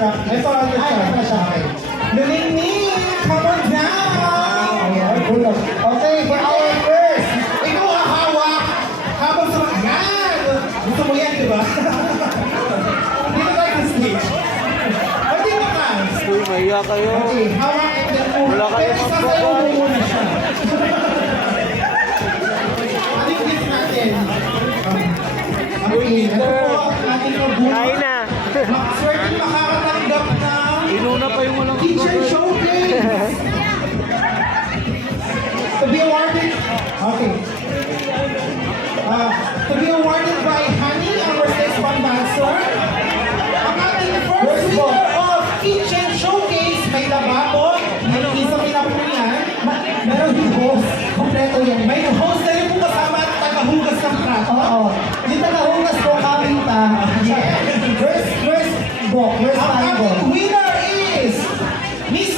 practice. Ito, Ay, ito na siya. Okay. Nalingning! Come on down! Ayan, bulog. Okay, for our first. Ikaw ang hawak! Habang sa yan! Gusto mo yan, di ba? Dito tayo sa stage. O, dito ka! Uy, mahiya kayo. Okay, Hawak and then move. Wala kayong Pero sasayaw magpapay. mo muna siya. Ano yung gift natin? Uy, Ito Peter. po ang ating mabuhay. Kain na. Swerte makakatanggap ng Inuna pa yung walang Kitchen Showcase! To be awarded, okay. To be awarded by Honey, our state sponsor. Ang ating first winner of Kitchen Showcase, may lababo, may isang pinapunan, Meron yung host. Kompleto yan. may host na rin po kasama at tagahugas ng prato. Oo. Yung tagahugas ko, Kaminta. Yes. Where's Bok? Where's Ang Tango? ating winner is Miss